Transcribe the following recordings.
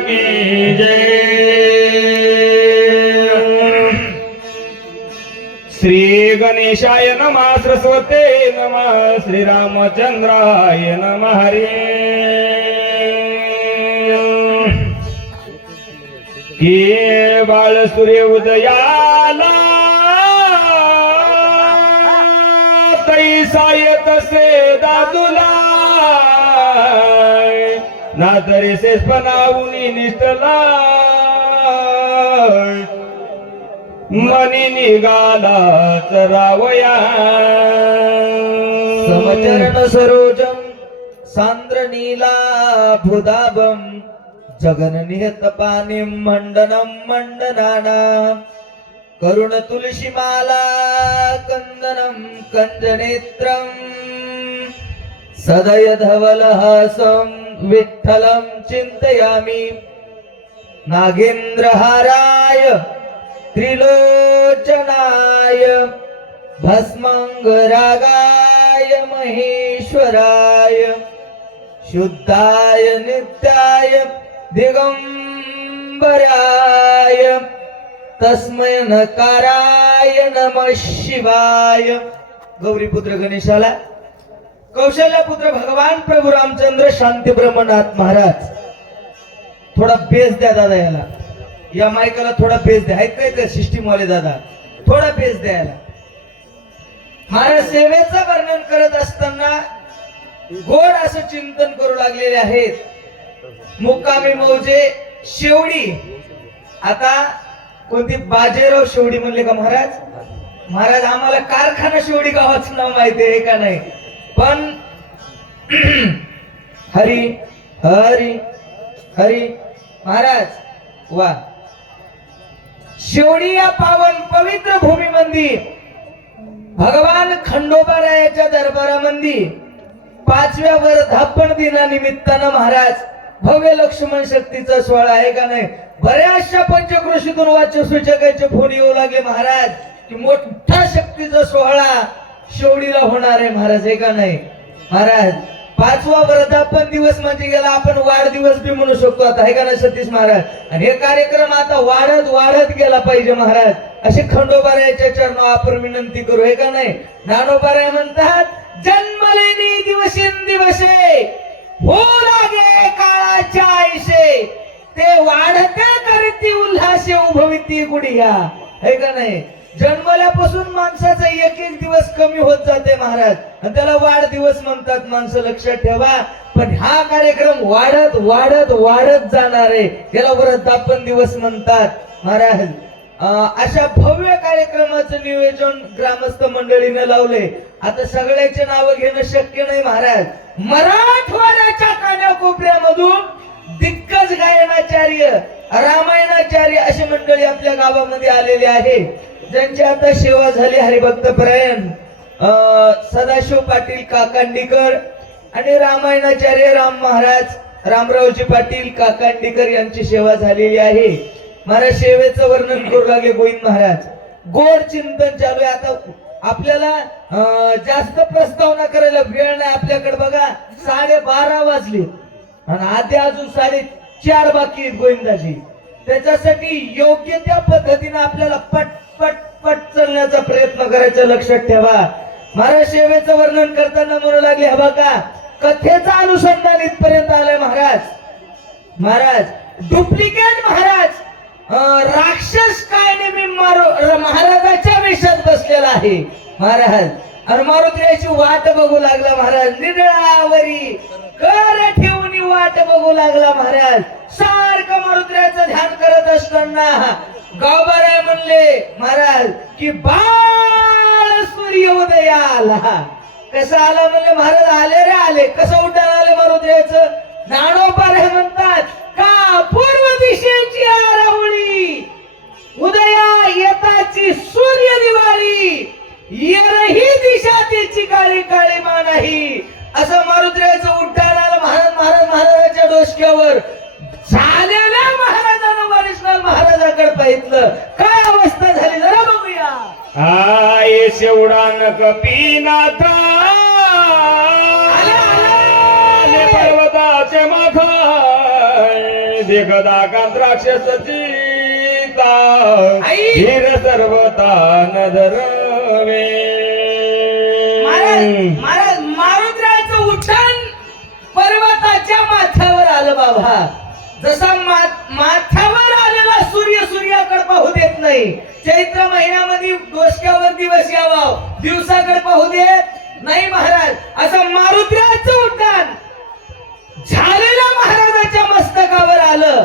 की जय। श्री गणेशाय नमः, सरस्वते नमः, श्री रामचंद्राय नमः हरे। की बाळ सूर्य उदयाला तैसा येत से दादूला, ना तरी शेषपणाहुनी निष्ठला मनी निघाला चरावया। समचरण सरोजम सांद्र नीला भुदाभम जगन निहत पानिम मंडनम मंडनाना करुण तुलसी माला कंदनम कंजनेत्रम सदय धवलहासं विठ्ठलं चिन्तयामि। नागेन्द्रहाराय त्रिलोचनाय भस्मंगरागाय महेश्वराय शुद्धाय नित्याय दिगंबराय तस्मै नकाराय नमः शिवाय। गौरीपुत्र गणेशाला कौशल्यपुत्र भगवान प्रभू रामचंद्र शांती ब्रह्मनाथ महाराज। थोडा बेस द्या दादा याला, या मायकाला थोडा बेस द्या। ऐकायचं सिस्टीम वाले दादा, थोडा बेस द्यायला। महाराज सेवेचं वर्णन करत असताना गोड असं चिंतन करू लागलेले आहेत। मुक्कामी मौजे शेवडी, आता कोणती बाजेराव शेवडी म्हणले का महाराज? महाराज आम्हाला कारखाना शेवडी गावाचं नाव माहिती आहे का नाही, पण हरी हरी हरी महाराज वा। शेवडी या पावन पवित्र भूमी मंदी भगवान खंडोबारायाच्या दरबारामंदी 5व्या वर्धापन दिनानिमित्तानं महाराज भव्य लक्ष्मण शक्तीचा सोहळा आहे का नाही? बऱ्याचशा पंचक्रोशीतून वाच्य सूचकांचे फोन येऊ लागले महाराज की मोठा शक्तीचा सोहळा शेवडीला होणार आहे महाराज, आहे का नाही? महाराज 5वा वर्धापन दिवस म्हणजे गेला, आपण वाढदिवस बी म्हणू शकतो आता, आहे का नाही सतीश महाराज? आणि हे कार्यक्रम आता वाढत वाढत गेला पाहिजे महाराज, असे खंडोबारायाच्या चरणावर आपण विनंती करू, आहे का नाही? ज्ञानोबाराय म्हणतात जन्मलेनी दिवसेंदिवसे हो लागे काळाच्या आयसे, ते वाढते करती उल्हासे उभविती गुढिया, आहे का नाही? जन्मल्यापासून माणसाचा एक एक दिवस कमी होत जाते महाराज, आणि त्याला वाढदिवस म्हणतात माणसं, लक्षात ठेवा। पण हा कार्यक्रम वाढत वाढत वाढत जाणार आहे, याला वर्धापन दिवस म्हणतात महाराज। अशा भव्य कार्यक्रमाचं नियोजन ग्रामस्थ मंडळीने लावले। आता सगळ्याचे नाव घेणं शक्य नाही महाराज। मराठवाड्याच्या कानाकोपऱ्यामधून दिग्गज गायनाचार्य, रामायणाचार्य अशी मंडळी आपल्या गावामध्ये आलेली आहे, ज्यांची आता सेवा झाली हरिभक्तपरायण सदाशिव पाटील काकांडीकर आणि रामायणाचार्य राम महाराज रामरावजी पाटील काकांडीकर यांची सेवा झालेली आहे। महाराज सेवेचं वर्णन करू लागले गोविंद महाराज। गोड चिंतन चालू आहे। आता आपल्याला जास्त प्रस्तावना करायला वेळ नाही आपल्याकडे, बघा 12:30 वाजले आणि आता अजून 4:30 बाकी आहेत गोविंदाजी। त्याच्यासाठी योग्य त्या पद्धतीने आपल्याला पट पट पट चालण्याचा प्रयत्न करायचा, लक्षात ठेवा। महाराज सेवेचं वर्णन करताना म्हणू लागले, हा बघा कथेचा अनुसंधान इथपर्यंत आलाय महाराज। महाराज डुप्लिकेट महाराज राक्षस काय नेहमी महाराजाच्या वेशात बसलेला आहे महाराज, आणि मारुतीची वाट बघू लागला महाराज। निडळावरी कर ठेवून वाट बघू लागला महाराज। सारखं मारुतीचं ध्यान करत असताना गावबाराय म्हणले महाराज की बाळ सूर्योदय आला। कसा आला म्हणले महाराज? आले रे आले। कसं उड्डाण आले मारुतीचं? ज्ञानोबाराय म्हणतात का पूर्व दिशेची आरावळी उदया येताची सूर्य दिवाळी येरही दिशा त्याची काळी काळी मा नाही, असं मारुतीचं उड्डाण आलं महाराजाच्या डोसक्यावर। झालेल्या महाराजांना वरिष्ठान महाराजाकडे पाहितलं, काय अवस्था झाली जरा बघूया। आय शेवडान कपीनाथा आले पर्वताचे माथा, देखदा कांद्राक्षसची आई! धीर सर्वता नजरवे महाराज मारुद्राचं उठान पर्वताच्या माथ्यावर आलं बाबा. जसा माथ्यावर आलेला सूर्याकडे पाहू देत नाही. चैत्र महिन्यामध्ये डोसक्यावर दिवस यावा, दिवसाकडे पाहू देत नाही महाराज. असं मारुद्राचं उठान झालेल्या महाराजाच्या मस्तकावर आलं.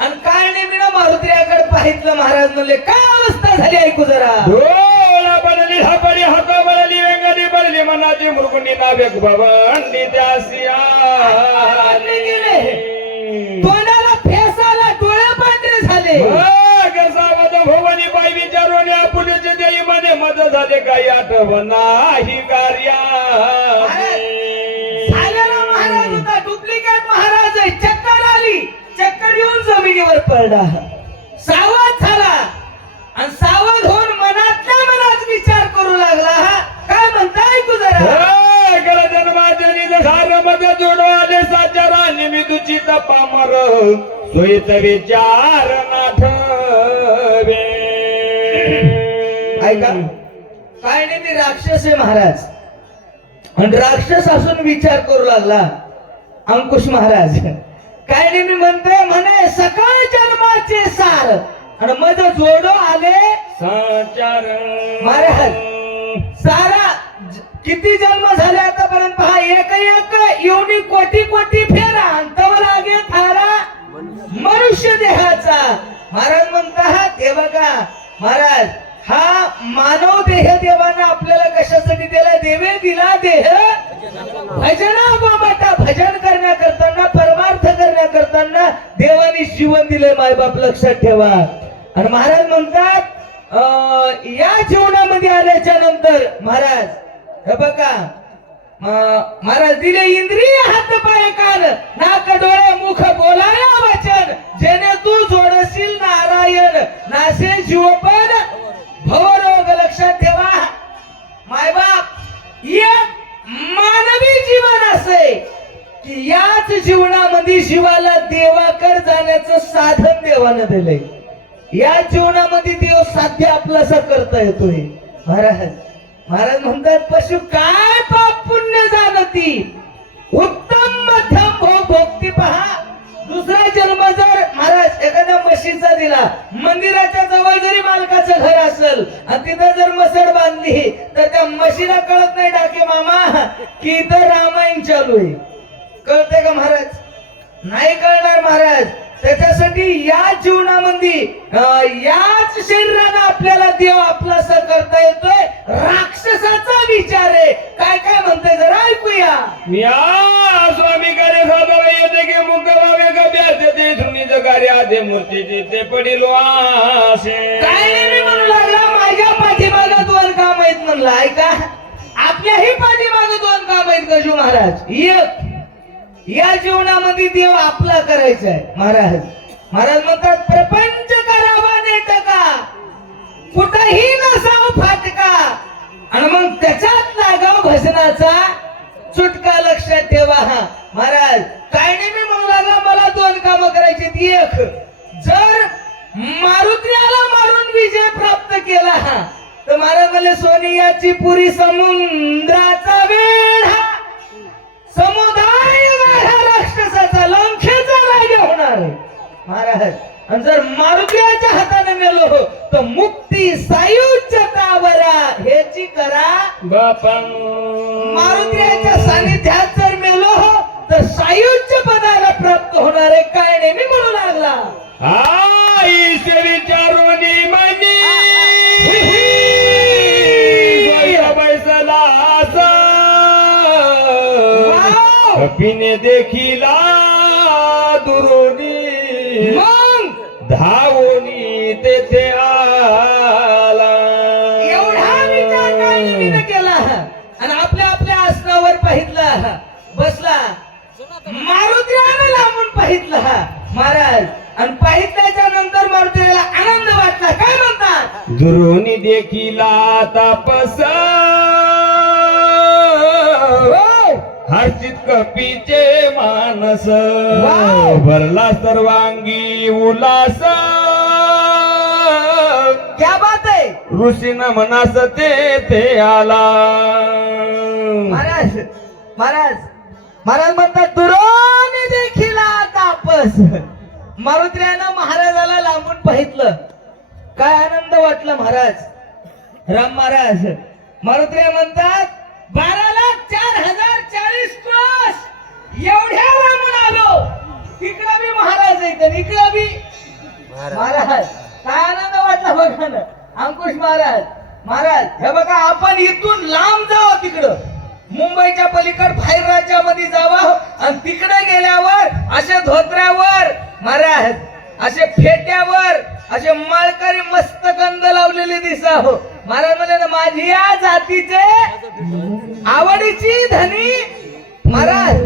आणि काय नेमकं मारुद्र्याकडे पाहितलं. महाराज म्हणले काय अवस्था झाली ऐकू जरा. डोळा बनली धापडी हात बनली वेंगली बनली मनाची मुरकुंडी नावेक बाबांनी त्यासी आले गेले. तोंडाला फेस आला, डोळे पांढरे झाले. सावध भवानी बाई विचारून पुढचे देई मध्ये मद झाले काही आठवण नाही कार्या झालेला महाराज होता, डुप्लिकेट महाराज आहे. चक्कर आली, चक्कर येऊन जमिनीवर पडला. सावध झाला आणि सावध होऊन मनातल्या मनात विचार करू लागला. काय म्हणताय तू जरा. जोडवाले साचारा निमितुची तपामर सोयीच विचार नाठवे. ऐका काय नाही, मी राक्षस आहे महाराज. आणि राक्षस असून विचार करू लागला अंकुश महाराज. काय नाही मी म्हणतोय म्हणे सकाळ जन्माचे सार आणि मज जोडो आले साचार महाराज. सारा किती जन्म झाले आतापर्यंत पहा. एक योनी कोटी कोटी फेरा अंतवर आगे थारा मनुष्य देहाचा. महाराज म्हणतात हे बघा महाराज, हा मानव देह देवानं आपल्याला कशासाठी दिला. देवे दिला देह भजना बाबाटा. भजन करण्याकरताना परमार्थ करण्याकरताना देवानी जीवन दिले मायबाप लक्षात ठेवा. आणि महाराज म्हणतात या जीवनामध्ये आल्याच्या नंतर महाराज हे बघा महाराज दिले इंद्रिय हात पाय कान नाक डोळे मुख बोलाया वचन. जेणे तू जोडशील नारायण नासे जीवपण भवरोग. लक्षात ठेवा मायबाप, एक मानवी जीवन असे की याच जीवनामध्ये जीवाला देवाकडे जाण्याचं साधन देवानं दिलंय. या जीवनामध्ये देव साध्य आपलासा करता येतोय. महाराज म्हणतात पशु काय पाप पुण्य जाणती उत्तम मध्यम भोग भोगती. पहा दुसरा जन्म जर महाराज एखाद्या म्हशीचा दिला, मंदिराच्या जवळ जरी मालकाचं घर असेल आणि तिथं जर मसड बांधली तर त्या म्हशीला कळत नाही डाके मामा की इथं रामायण चालू आहे. कळतंय का महाराज. नाही कळणार महाराज. त्याच्यासाठी या जीवनामध्ये याच शरीरानं आपल्याला देव आपलासा करता येतोय. राक्षसाचा विचार आहे. काय काय म्हणतोय जरा ऐकूया. स्वामी कार्य साधव येते की मुक्त भावे गभ्याचे ते धृणीचं कार्य आधे मूर्तीचे ते पडिलो आसे. काय नाही म्हणू लागला माझ्या पाठीमागं दोन काम आहेत म्हणला. ऐका आपल्याही पाठीमागं दोन काम आहेत गजू महाराज. एक या जीवनामध्ये देव आपला करायचा आहे. महाराज म्हणतात प्रपंच करावा नेटका कुठेही नसावं फाटका. आणि मग त्याच्यात लागाव भजनाचा चुटका. लक्षात ठेवा. महाराज काय नाही मी म्हणू लागला मला दोन कामं करायची. एक जर मारुद्र्याला मारून विजय प्राप्त केला तर महाराज म्हणले सोनियाची पुरी समुद्राचा वेढा समुदाय राक्षसाचा लंकेचा राजा होणार आहे महाराज. आणि जर मारुद्र्याच्या हाताने मेलो तर मुक्ती सायुज्यतावरा ह्याची करा बापा. मारुद्र्याच्या सानिध्यात जर मेलो तर सायुज्य पदाला प्राप्त होणार आहे. काय नाही मी म्हणू लागला. आईचे विचारून माझी बैसला असा कपिने देखिला दुरोनी मग धावोनी तेथे आला. एवढा विचार काय नाही केला आणि आपल्या आपल्या आसनावर पाहितला बसला. मारुद्र्याने लांबून पाहितला महाराज. आणि पाहितल्याच्या नंतर मारुद्र्याला आनंद वाटला. काय म्हणतात दुरोनी देखिला तापस हर्षित कपीचे मानस वाव! भरला सर्वांगी उल्हास क्या बात आहे ऋषीन मनास ते आला महाराज महाराज महाराज म्हणतात दुरोने देखील तापस. मारुत्र्यानं महाराजाला लांबून पाहितलं, काय आनंद वाटला महाराज. राम महाराज मारुत्र्या म्हणतात 12,04,040 क्रॉस एवढ्या लांबून आलो, तिकडं बी महाराज येत इकडं बी महाराज. काय आनंद वाटला बघा ना अंकुश महाराज. महाराज हे बघा आपण इथून लांब जावं, तिकडं मुंबईच्या पलीकड बाहेर राज्यामध्ये जावं आणि तिकडे गेल्यावर अशा धोत्र्यावर महाराज असे फेट्यावर असे माळकरी मस्त गंध लावलेले दिसाव. महाराज म्हणे ना माझी या जातीचे आवडीची धनी महाराज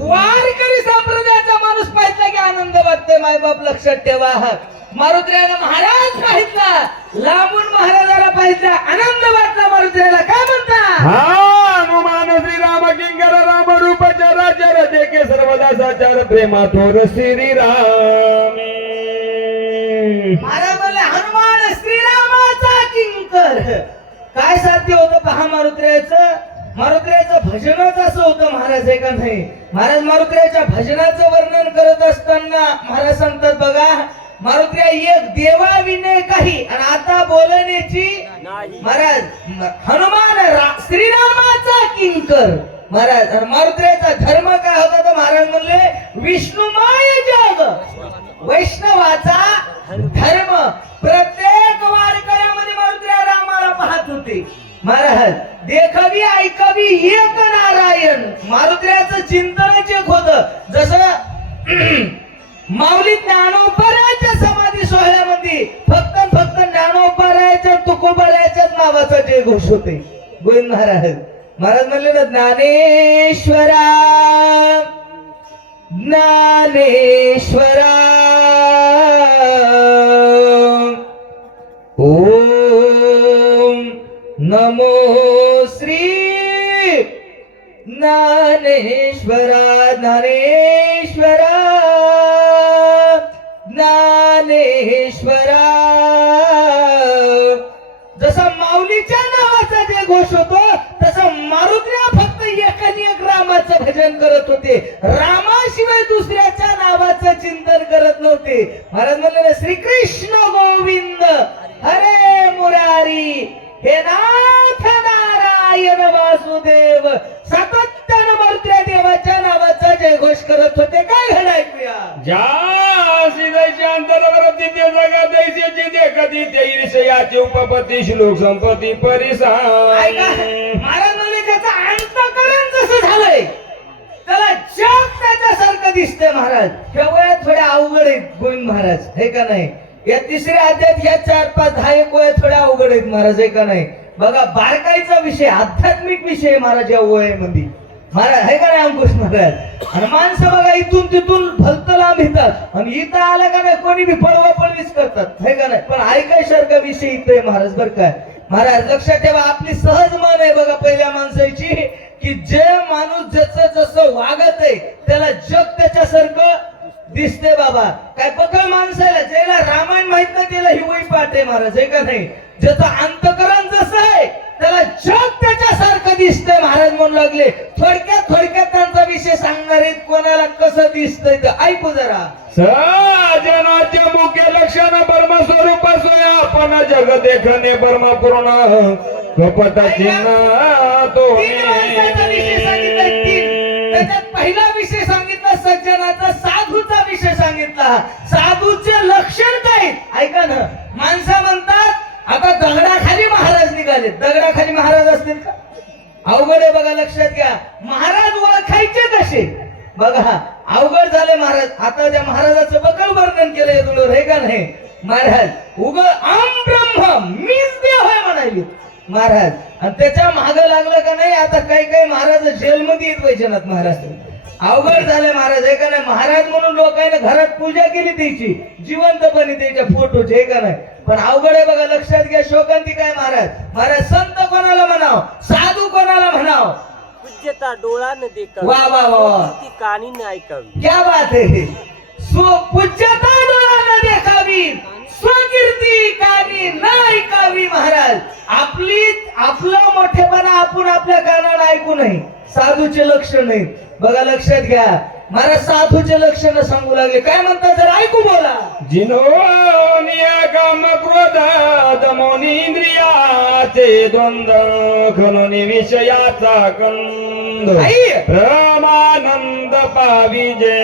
वारकरी संप्रदायाचा माणूस पाहितला की आनंद वाटते. मायबाप लक्षात ठेवा. मारुत्र्यानं महाराज पाहितला, लांबून महाराजाला पाहितला, आनंद वाटला मारुत्र्याला. काय म्हणता हनुमान श्रीराम किंकर राम रूप चरा चर देखे सर्वदा साचार प्रेमा थोर श्रीराम. महाराज म्हणले हनुमान श्रीरामाचा किंकर. काय साध्य होतं पहा मारुत्र्याचं. मारुत्र्याचं भजनच असं होतं महाराज आहे का नाही. महाराज मारुत्र्याच्या भजनाचं वर्णन करत असताना महाराज सांगतात बघा मारुत्र्या एक देवा विनय काही आणि आता बोलण्याची महाराज हनुमान श्रीरामाचा किंकर. महाराज आणि मारुत्र्याचा धर्म काय होता तर महाराज म्हणले विष्णुमय जग वैष्णवाचा धर्म. प्रत्येक वारकऱ्यामध्ये मारुत्र्या रामाला पाहत होते. महाराज देखवी ऐकवी एक नारायण. मारुत्र्याचं चिंतनच एक होत. जसं माऊली ज्ञानोबाराच्या समाधी सोहळ्यामध्ये फक्त ज्ञानोबाराच्या तुकोबाराच्याच नावाचा जय घोष होते. गोविंद महाराज महाराज म्हणले ना ज्ञानेश्वरा ज्ञानेश्वरा ओम नमो श्री ज्ञानेश्वरा ज्ञानेश्वरा ज्ञानेश्वरा. जसा माऊलीच्या नावाचा जे घोष होतो तसं मारुत्र्या फक्त एकाने एक रामाचं भजन करत होते. रामाशिवाय दुसऱ्याच्या नावाचं चिंतन करत नव्हते. महाराज म्हणले ना श्रीकृष्ण गोविंद हरे मुरारी हे नाथ नारायण वासुदेव. सातत्यानं मारुत्र्या देवाच्या नावाचा जय घोष करत होते. काय घड ऐकूया. ज्या सिद्धाची अंतरवरती ते जगा दैसेची देखती ते ईर्षयाची उपपती श्लोक संपत्ती परिसार. ऐका महाराज म्हणले त्याचं अंतःकरण जसं झालंय त्याला जग त्याच्यासारखं दिसतंय. महाराज हे वयात थोडे अवघड आहेत गोविंद महाराज हे का नाही. या तिसऱ्या अध्यायात या 4, 5, 10 एक वयात थोड्या अवघड आहेत महाराज हे का नाही. बघा बारकाईचा विषय आध्यात्मिक विषय महाराज या वयामध्ये महाराज हे का नाही अंकुश महाराज. आणि माणसं बघा इथून तिथून भलत लांब येतात आणि इथं आलं का नाही कोणी बी पळवीच करतात हे का नाही. पण ऐकायसारखा विषय इथं आहे महाराज बरं काय. महाराज लक्षात ठेवा आपली सहज मन आहे बघा पहिल्या माणसाची की जे माणूस जसं जसं वागत आहे त्याला जग त्याच्यासारखं दिसते. बाबा काय पकड माणसाला ज्याला रामायण माहित नाही त्याला हिवई पाठ आहे महाराज हे का नाही. ज्याचं अंतकरण जसं आहे त्याला जग त्याच्यासारखं दिसतंय महाराज म्हणू लागले. थोडक्यात त्यांचा विषय सांगणार आहेत कोणाला कसं दिसतंय तर ऐकू जरा. सजनाचे मुख्य लक्षण परम स्वरूप सोया आपण जग देखणे परम पूर्ण कपटाची तो. त्याच्यात पहिला विषय सांगितला सज्जनाचा, साधूचा विषय सांगितला. साधूचे लक्षण काय ऐका ना. माणसं म्हणतात आता दगडाखाली महाराज निघाले. दगडाखाली महाराज असतील का. अवघड आहे बघा लक्षात घ्या. महाराज ओळखायचे कसे बघा अवघड झाले महाराज. आता त्या महाराजाचं बकल वर्णन केलंय तुला हे का नाही. महाराज उग आम ब्रह्म मीच देव आहे म्हणाली महाराज. आणि त्याच्या माग लागलं का नाही. आता काही महाराज जेलमध्ये येत वैजनाथ महाराज. अवघड झाले महाराज हे का नाही. महाराज म्हणून लोकांनी घरात पूजा केली त्याची जिवंतपणे त्याच्या फोटोची हे का नाही. पण अवघड आहे बघा लक्षात घ्या. शोकांती काय महाराज. महाराज संत कोणाला म्हणाव साधू कोणाला म्हणाव पूज्यता डोळा न देखावी, वा वा वा वा, ती कानी न ऐकावी. क्या बात है. पूज्यता डोळ्यानं देखावी, स्वकीर्ती कानी न ऐकावी. महाराज आपलं मोठेपणा आपण आपल्या कानाला ऐकू नये, साधूचे लक्षण नाही. बघा लक्षात घ्या, महाराज साधूचे लक्षण सांगू लागले. काय म्हणतात जर ऐकू बोला. जिनोनिया काम क्रोध दमोनी इंद्रियाचे द्वंद्व खनोनी विषयाचा कंद आई. ब्रह्मानंद पाविजे.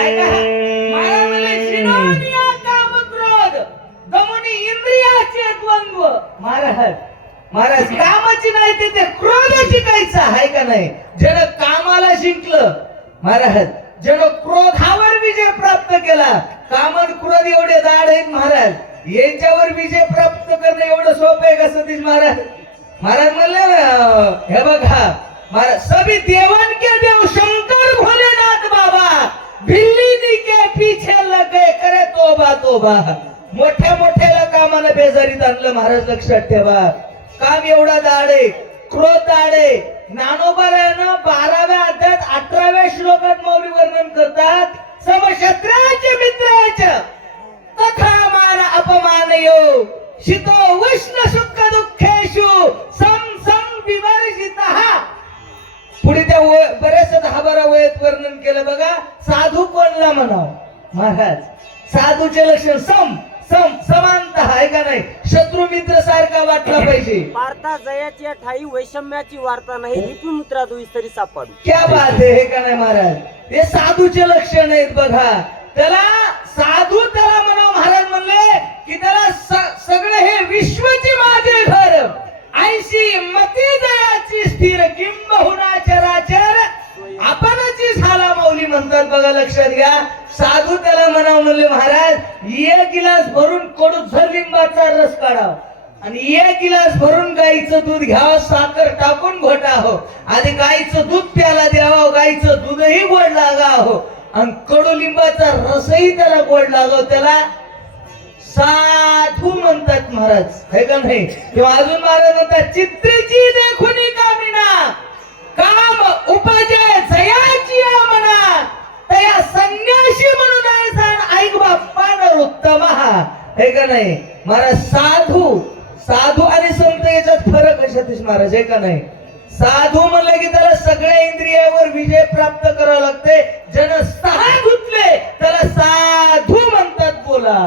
ऐका, महाराज म्हणले, शिनोनिया काम क्रोध दमनी इंद्रियाचे द्वंद्व. महाराज कामाची नाही ते क्रोधाची काहीच आहे का नाही. ज्यानं कामाला जिंकलं, महाराज ज्यानं क्रोधावर विजय प्राप्त केला. काम आणि क्रोध एवढे दाढ आहेत महाराज, यांच्यावर विजय प्राप्त करणं एवढं सोपं आहे का सतीश महाराज. महाराज म्हणले हे बघा, महाराज सभी देवन के देव शंकर भोलेनाथ बाबा भिल्ली के पीछे लगे करे तोबा तोबा. मोठ्या कामाला बेजारीत आणलं महाराज. लक्षात ठेवा, काम एवढा दाढ आहे, क्रोध दाढ आहे. ज्ञानोबारायानं 12व्या अध्यायात 18व्या श्लोकात मौली वर्णन करतात. समक्षत्राचे मित्राचे तथा मान अपमानयो शितो उष्ण सुख दुःखेषु सम सम विवर्जितः. पुढे त्या बरेच 10-12 वयात वर्णन केलं. बघा साधू कोणला म्हणाव महाराज. साधूचे लक्षण समानता आहे का नाही. शत्रू मित्र सारखा वाटला पाहिजे. पार्था जयाची ठाई वैषम्याची वार्ता नाही, रिपुमित्रा दुई तरी सापडू. क्या बात आहे हे का नाही महाराज. हे साधूचे लक्षण आहेत. बघा त्याला साधू त्याला म्हणा. महाराज म्हणले की त्याला सगळे हे विश्वची माझे घर, 80 मती दयाची स्थिर किंबहुना चराचर आपणची झाला माऊली म्हणतात. बघा लक्षात घ्या, साधू त्याला म्हणावं म्हणले महाराज, एक गिलास भरून कडू लिंबाचा रस काढावा आणि एक गिलास भरून गाईचं दूध घ्यावं, साखर टाकून घोटावं, आधी गाईचं दूध प्याला द्यावं, गाईचं दूधही गोड लागावं आणि कडुलिंबाचा रसही त्याला गोड लागावं. त्याला साधू म्हणतात महाराज, हे का नाही. किंवा अजून महाराज म्हणतात, चित्रीची देखुनी कामिना काम उपजे जयाची म्हणा तया संन्याशी म्हणून ऐक बाप्पा नरोत्तम. हे का नाही महाराज. साधू आणि संत याच्यात फरक आहे सतीश महाराज. हे का नाही. साधू म्हणलं की त्याला सगळ्या इंद्रियावर विजय प्राप्त करावा लागते. ज्यानं 6 धुतले त्याला साधू म्हणतात. बोला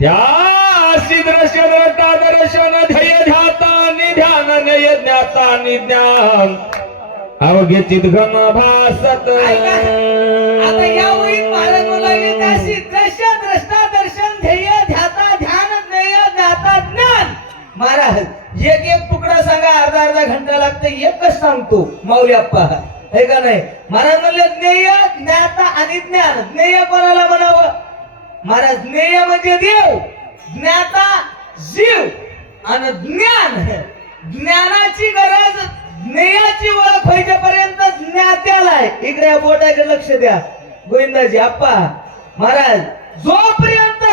त्यासी दर्शन रटा दर्शन ध्येय ध्याता निध्यान नय ज्ञाता निज्ञान अवघे चितघन भासत. आता या वहीत महाराज म्हणाले, त्याशी दृश्य द्रष्टा दर्शन ध्येय ध्याता ध्यान ज्ञेय ज्ञाता ज्ञान. महाराज एक तुकडा सांगा, अर्धा घंटा लागते. एकच सांगतो माऊली अप्पा. हे का नाही. महाराज म्हणले ज्ञेय ज्ञाता आणि ज्ञान. ज्ञेय कोणाला म्हणावं महाराज. ज्ञेय म्हणजे देव, ज्ञाता जीव आणि ज्ञानाची गरज, ज्ञेयाची ओळख होईपर्यंत ज्ञात्याला आहे. इकडे या बोटाकडे लक्ष द्या गोविंदाजी अप्पा. महाराज जोपर्यंत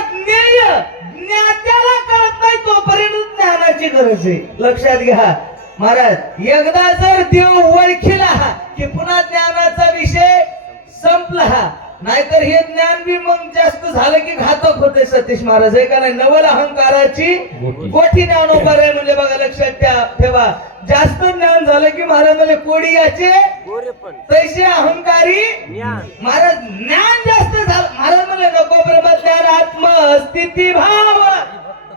ज्ञात्याला कळत नाही तोपर्यंत ज्ञानाची गरज आहे. लक्षात घ्या महाराज. एकदा जर देव ओळखीला की पुन्हा ज्ञानाचा विषय संपला. नाहीतर हे ज्ञान बी मग जास्त झालं की घातक होते सतीश महाराज. हे का नाही. नवल अहंकाराची गोठी ज्ञानोबा आहे म्हणजे. बघा लक्षात ठेवा, जास्त ज्ञान झालं की महाराज म्हणले कोडी याचे तैसे अहंकारी महाराज. ज्ञान जास्त झालं महाराज म्हणले नको ब्रह्म ज्ञान आत्मस्थिती भाव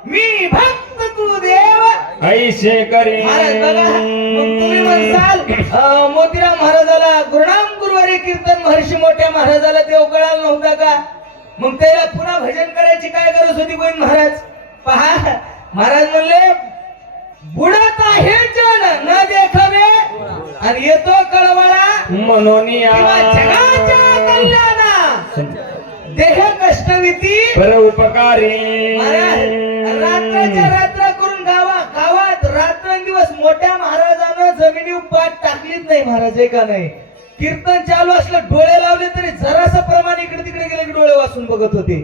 मी भक्त तू देव ऐसे करे. महाराज बघा, मग तुम्ही म्हणसाल मोतीराम महाराजाला गुरुनाम गुरुवारी कीर्तन महर्षी मोठ्या महाराजाला देव कळाला नव्हता का. मग त्याला पुन्हा भजन करायची काय गरज होती गोविंद महाराज. पहा महाराज म्हणले बुडत आहे जन न देखावे आणि येतो कळवळा मनोनिया जगाच्या कल्याणा देह कष्टविती परोपकारी. रात्राच्या रात्र करून गावात रात्रंदिवस मोठ्या महाराजांना जमिनीवर पाठ टाकलीच नाही महाराज. हे का नाही. कीर्तन चालू असलं डोळे लावले तरी जरासं प्रमाण इकडे तिकडे गेले की डोळे वाचून बघत होते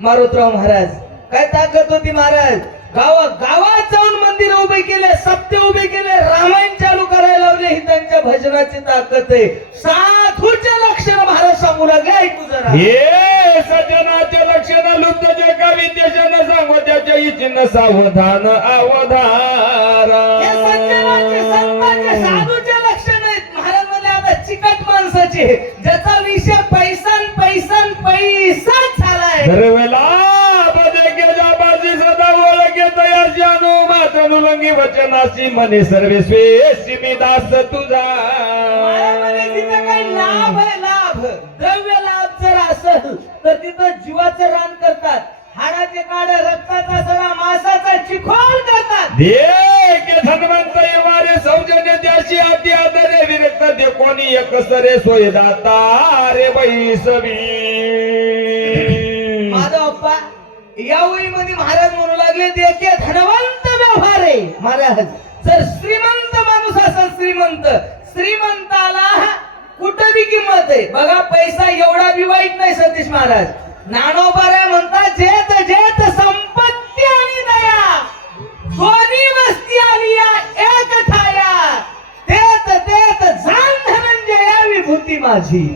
मारुतराव महाराज. काय ताकद होती महाराज. गावात जाऊन मंदिर उभे केले, सप्ते उभे केले, रामायण चालू करायला लावले. ही त्यांच्या भजनाची ताकद आहे. साधूचे लक्षण महाराज सांगू लागले, ऐकू जरा. हे सज्जनाचे लक्षण लुप्त जे कवी त्याच्यानं सांगू त्याच्या इच्छेनं सावधान अवधारा. हे सज्जनाचे, संतांचे, साधूचे लक्षण आहेत. महाराज म्हणले आता चिकट माणसाचे, ज्याचा विषय पैसा झालाय. दरवेळेला बदे केल्या बाजी सदा ओळखे तयार जानू मात्र मुलंगी वचनाशी मने सर्वेश्वेशी मी दास तुझा. मायामध्ये तिथं काही लाभ आहे, लाभ द्रव्य लाभ जर असेल तर तिथं जीवाचं रान करतात, हाडाचे काढ, रक्ताचा सडा, मांसाचा चिखोल करतात. दे के धनवंत येवारे सौजन्य त्याशी अति आदरे विरक्त दे कोणी एक सरे सोय दाता रे बैसवी. माधव अप्पा यावेळी मध्ये महाराज म्हणू लागले, देखे धनवंत व्यवहार आहे. महाराज जर श्रीमंत माणूस असेल, श्रीमंताला कुठं बी किंमत आहे. बघा पैसा एवढा बी वाईट नाही. सतीश महाराज ज्ञानोबा म्हणतात, जेत जेत संपत्ती आणि दया दोन्ही वस्ती आलिया एक ठाया, तेत तेत जाण धनंजया विभूती माझी.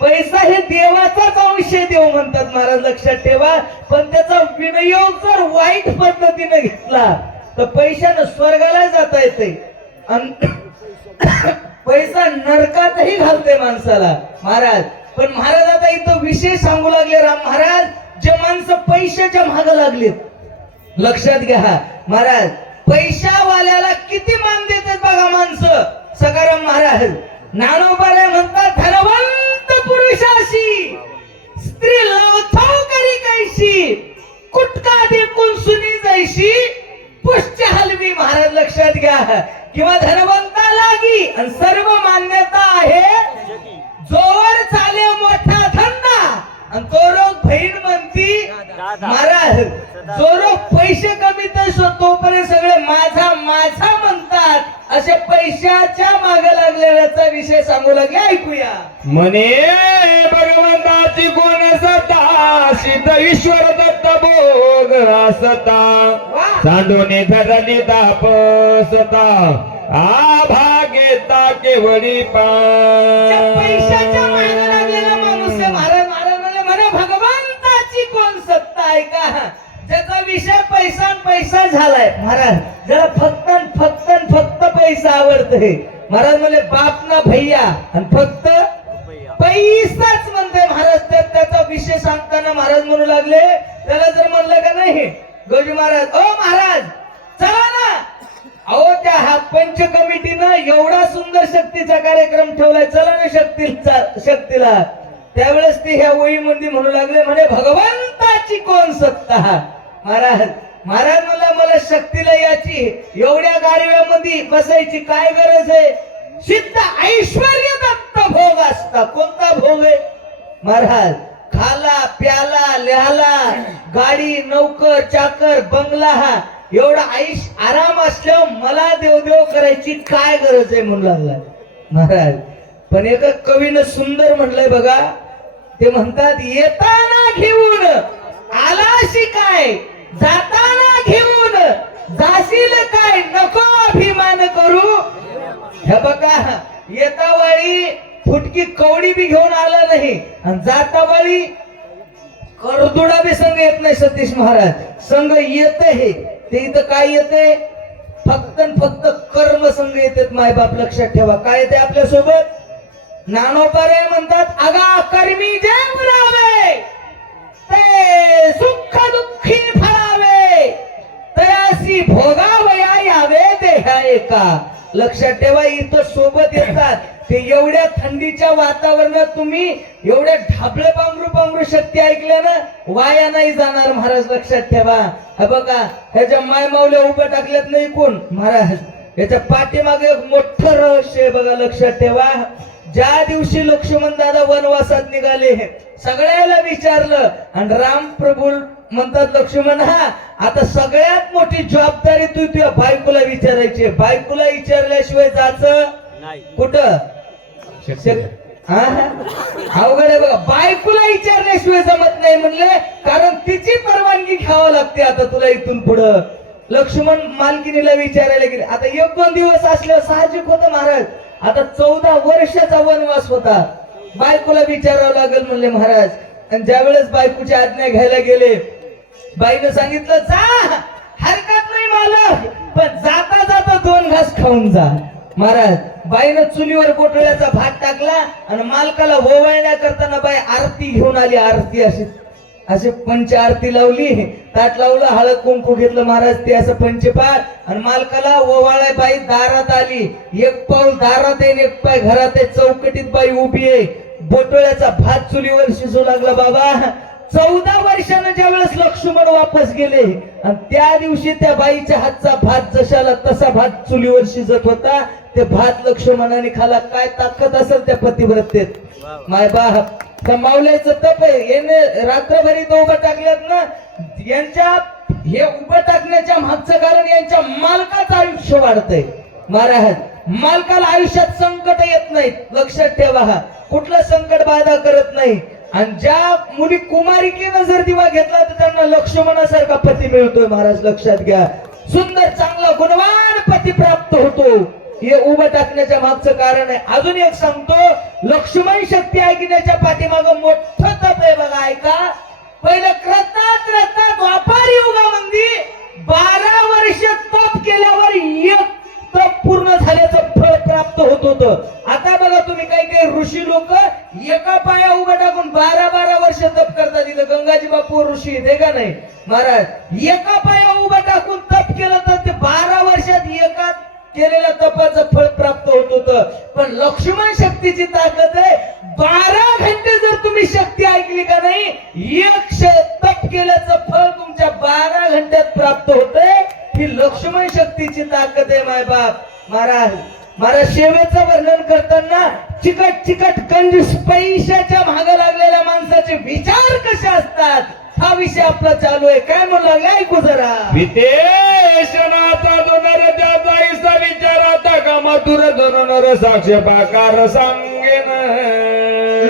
पैसा हे देवाचाच अंश आहे, देव म्हणतात महाराज, लक्षात ठेवा. पण त्याचा विनियोग जर वाईट पद्धतीने घेतला तर पैशानं स्वर्गाला जाता येते, पैसा नरकातही घालते माणसाला महाराज. पण महाराज आता इथं विशेष सांगू लागले राम महाराज, जे माणसं पैशाच्या मागे लागलेत, लक्षात घ्या महाराज. पैशावाल्याला किती मान देतात बघा माणसं. सकाराम महाराज ज्ञानोबा म्हणतात, धनवंत पुरुषाशी स्त्री लवथाव करी कैशी, कुटका देखून सुनी जैशी पुष्ट हलवी. महाराज लक्षात घ्या, किंवा धनवंता लागी आणि सर्व मान्यता आहे, जोवर चाले मोठा धंदा आणि तो रोग बहीण म्हणती. महाराज जो रोग पैसे कमी तर तोपर्यंत सगळे माझा माझा म्हणतात. असे पैशाच्या मागे लागलेल्याचा विषय सांगू लागले, ऐकूया. म्हणे भगवंताची कोण सत्ता, सिद्ध ईश्वर दत्त भोग रासता, सांडूने धरली तापसता, आभागेता केवळी पैशाच्या मागे लागलेला माणूस आहे. महाराज म्हणे भगवंताची कोण सत्ता आहे का, ज्याचा विषय पैसा झालाय. महाराज ज्याला फक्त पैसा आवडतोय. महाराज म्हणले बाप ना भैया आणि फक्त पैसाच म्हणते महाराज. त्याचा विषय सांगताना महाराज म्हणू लागले, त्याला जर म्हणलं का नाही गौजी महाराज, ओ महाराज चला ना, अहो त्या हा पंच कमिटीनं एवढा सुंदर शक्तीचा कार्यक्रम ठेवलाय, चला ना शक्तीला. त्यावेळेस ते ह्या ओळीमध्ये म्हणू लागले, म्हणे भगवंताची कोण सत्ता. महाराज मला शक्तीला याची एवढ्या गारव्यामध्ये बसायची काय गरज आहे. सिद्ध ऐश्वर्य दत्त भोग असता. कोणता भोग आहे महाराज? खाला प्याला लिहाला, गाडी नौकर चाकर बंगला, हा एवढा ऐश आराम असल्यावर मला देवदेव करायची काय गरज आहे म्हणू लागला महाराज. पण एका कवीनं सुंदर म्हणलंय बघा, ते म्हणतात, येताना घेऊन आलाशी काय, जाताना घेऊन जाशील काय, नको अभिमान करू. हे बघा, येतावाळी फुटकी कवडी बी घेऊन आला नाही आणि जातावाळी करदुडा बी संघ येत नाही. सतीश महाराज संघ येत हे ते इथं काय येते, फक्त कर्म संघ येतात. मायबाप लक्षात ठेवा, काय येते आपल्या सोबत. ज्ञानोबारे म्हणतात, अगा कर्मी जे पुरावे ते सुख दुःखी फळावे, तयासी भोगावया यावे देहा एका. लक्षात ठेवा, इथं सोबत येतात ते. एवढ्या थंडीच्या वातावरणात तुम्ही एवढ्या ढाबळे पांघरू शक्ती ऐकल्या ना, वाया नाही जाणार महाराज. लक्षात ठेवा. हे बघा, ह्याच्या माय मावल्या उभ्या टाकल्यात नाही कोण महाराज, याच्या पाठीमागे एक मोठं रहस्य आहे बघा. लक्षात ठेवा, ज्या दिवशी लक्ष्मण दादा वनवासात निघाले, सगळ्याला विचारलं आणि राम प्रभू म्हणतात, लक्ष्मण हा आता सगळ्यात मोठी जबाबदारी तू तुझ्या बायकोला विचारायची. बायकोला विचारल्याशिवाय जायचं कुठं, अवघड आहे बघा. बायकोला विचारल्याशिवाय जमत नाही म्हणले, कारण तिची परवानगी खावं लागते आता तुला इथून पुढं. लक्ष्मण मालकिनीला विचारायला गेले. आता 1-2 दिवस असल्यावर साहजिक होतं महाराज. आता 14 वर्षाचा वनवास होता. बायकोला विचारावं लागेल म्हणले महाराज. आणि ज्यावेळेस बायकोची आज्ञा घ्यायला गेले, बाईनं सांगितलं जा, हरकत नाही मालक, पण जाता जाता 2 घास खाऊन जा. महाराज बाईनं चुलीवर पोटळ्याचा भात टाकला आणि मालकाला ओवाळण्या करताना बाई आरती घेऊन आली. आरती असे पंच आरती लावली, ताट लावलं, हळद कुंकू घेतलं महाराज, ते असं पंचपाठ, आणि मालकाला ओवाळाय बाई दारात आली. 1 पाऊल दारात आहे, 1 पाय घरात आहे. चौकटीत बाई उभी आहे. बोटोळ्याचा भात चुलीवर शिजू लागला. बाबा 14 वर्षानं ज्या वेळेस लक्ष्मण वापस गेले आणि त्या दिवशी त्या बाईच्या हातचा भात जशाला तसा भात चुलीवर शिजत होता. ते भात लक्ष्मणाने खाला. काय ताकद असेल त्या पतिव्रतेत. माय बाप, त्या मावल्याचं तप आहे. याने रात्रभरी तो उभं टाकल्यात ना. यांच्या हे उभं टाकण्याच्या मागचं कारण यांच्या मालकाचं आयुष्य वाढतंय. महाराज मालकाला आयुष्यात संकट येत नाहीत. लक्षात ठेवा, कुठलं संकट बाधा करत नाही. आणि ज्या मुली कुमारिकेनं जर दिवा घेतला तर त्यांना लक्ष्मणासारखा पती मिळतोय. महाराज लक्षात घ्या, सुंदर चांगला गुणवान पती प्राप्त होतो. हे उभं टाकण्याच्या मागचं कारण आहे. अजून एक सांगतो, लक्ष्मण शक्ती ऐकण्याच्या पाठीमाग मोठं तप आहे बघा. ऐका, पहिलं क्रतात द्वापार युगामध्ये 12 वर्ष तप केल्यावर एक तप पूर्ण झाल्याचं फळ प्राप्त होत होतं. आता बघा तुम्ही, काही ऋषी लोक एका पाया उभं टाकून 12 वर्ष तप करतात. इथं गंगाजी बापू ऋषी ते का नाही महाराज, एका पाया उभं टाकून तप केलं तर ते 12 वर्षात एका केलेल्या तपाचं फळ प्राप्त होत होतं. पण लक्ष्मण शक्तीची ताकद आहे. 12 घंटे जर तुम्ही शक्ती ऐकली का नाही, एक तप केल्याचं फळ तुमच्या 12 घंट्यात प्राप्त होतंय. ही लक्ष्मण शक्तीची ताकद आहे माय बाप. महाराज सेवेचं वर्णन करताना चिकट कंजूस पैशाच्या मागे लागलेल्या माणसाचे विचार कसे असतात हा विषय आपला चालू आहे. काय म्हणू लागले ऐकू जरा. विदेशनाचा दोनर त्याचा इसा विचाराता का मधुर दोनर साक्ष पाकार सांगेन.